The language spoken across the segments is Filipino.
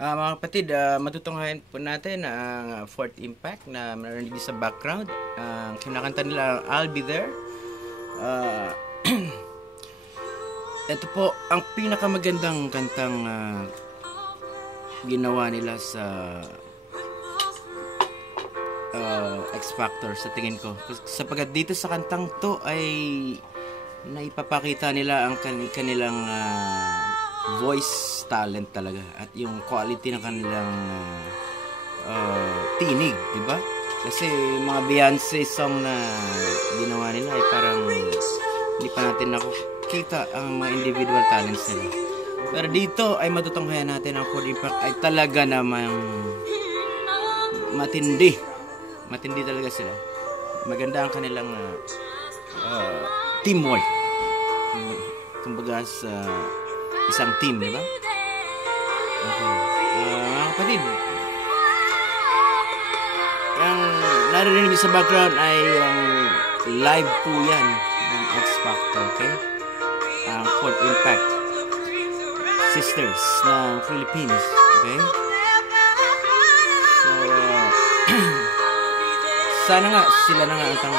Mga kapatid, matutunghayan po natin ang Fourth Impact na narinig sa background. Ang kinakanta nila, I'll Be There. Ah, ito po ang pinakamagandang kantang ginawa nila sa X Factor sa tingin ko. Sapagkat dito sa kantang to ay naipapakita nila ang kanilang voice talent talaga at yung quality ng kanilang tinig, di ba? Kasi mga Beyonce song na ginawa nila ay parang hindi pa natin nakikita ang mga individual talents nila. Pero dito ay matutunghayan natin ang Fourth Impact ay talaga namang matindi. Matindi talaga sila. Maganda ang kanilang teamwork. Kumbaga sa isang team, di ba? Okay. Mga kapatid, ang narinig sa background ay ang live po yan ng X Factor, okay? Ang Fourth Impact Sisters ng Philippines, okay? So, sana nga sila na nga ang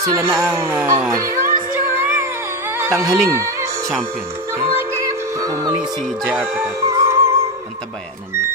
sila na ang tanghaling champion, okay? Ito po muli si JR Patatas. Ang tabayanan niyo.